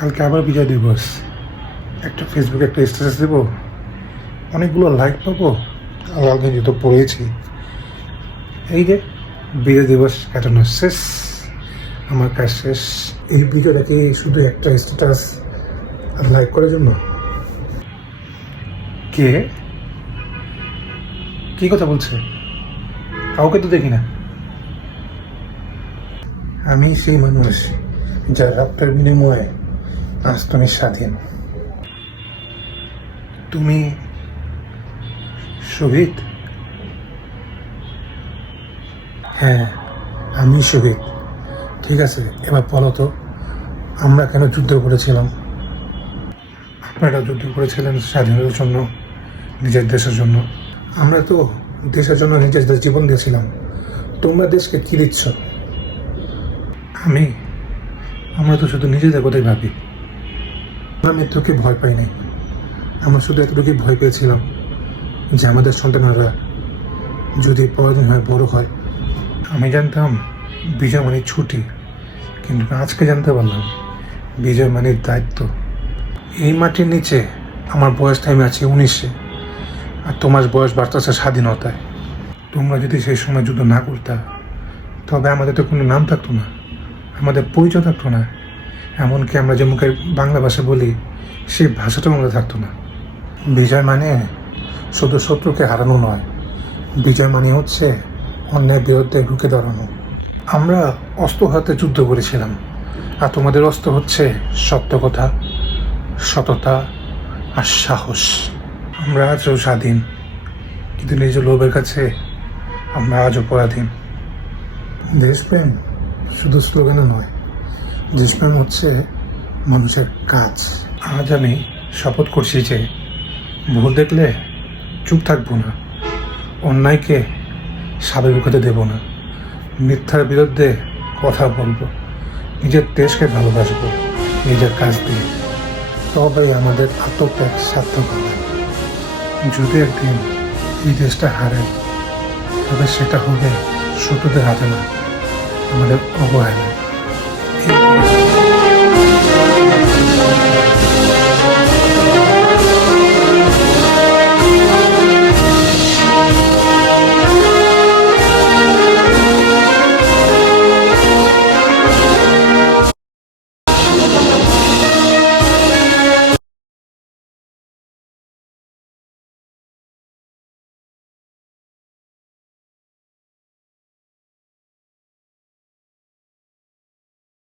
কালকে আবার বিজয় দিবস, একটা ফেসবুকে একটা স্ট্যাটাস দেবো, অনেকগুলো লাইক পাবো। লাল গেঞ্জি তো পড়েছি। এই যে বিজয় দিবস কাটানো শেষ, আমার কাজ শেষ। এই ভিডিওটা কি শুধু একটা স্ট্যাটাস আর লাইক করার জন্য? কে কি কথা বলছে? কাউকে তো দেখি না। আমি সেই মানুষ যার রক্তের বিনিময়ে আজ তুমি স্বাধীন। তুমি শহীদ? হ্যাঁ, আমি শহীদ। ঠিক আছে, এবার বলো তো, আমরা কেন যুদ্ধ করেছিলাম? আপনারা যুদ্ধ করেছিলেন স্বাধীনতার জন্য, নিজের দেশের জন্য। আমরা তো দেশের জন্য নিজেদের জীবন দিয়েছিলাম। তোমরা দেশকে কি দিচ্ছ? আমরা তো শুধু নিজেদের কথাই ভাবি। আমরা মৃত্যুকে ভয় পাই নাই। আমরা শুধু এতটুকুই ভয় পেয়েছিলাম যে আমাদের সন্তানেরা যদি প্রয়োজন হয় বড় হয়। আমি জানতাম বিজয় মানে ছুটি, কিন্তু আজকে জানতে পারলাম বিজয় মানে দায়িত্ব। এই মাটির নিচে আমার বয়স টাইমে আছে 19-এ, আর তোমার বয়স বাড়তেছে স্বাধীনতায়। তোমরা যদি সেই সময় যুদ্ধ না করতা, তবে আমাদের তো কোনো নাম থাকতো না, আমাদের পরিচয় থাকতো না। এমনকি আমরা যে মুখে বাংলা ভাষা বলি, সেই ভাষাটাও আমাদের থাকতো না। বিজয় মানে শুধু শত্রুকে হারানো নয়, বিজয় মানে হচ্ছে অন্যায়ের বিরুদ্ধে রুখে দাঁড়ানো। আমরা অস্ত্র হাতে যুদ্ধ করেছিলাম, আর তোমাদের অস্ত্র হচ্ছে সত্য কথা, সততা আর সাহস। আমরা আজও স্বাধীন, কিন্তু নিজ লোভের কাছে আমরা আজও পরাধীন। দেশপ্রেম শুধু স্লোগানও নয়, দেশপ্রেম হচ্ছে মানুষের কাজ। আজ আমি শপথ করছি যে ভুল দেখলে চুপ থাকবো না, অন্যায়কে স্বাভাবিক হতে দেব না, মিথ্যার বিরুদ্ধে কথা বলবো, নিজের দেশকে ভালোবাসবো নিজের কাজ দিয়ে। তবে আমাদের আত্মত্যাগ সার্থক হবে। যদি একদিন এই দেশটা হারে, তবে সেটা হবে শত্রুদের হাতে না, আমাদের অবহেলায়।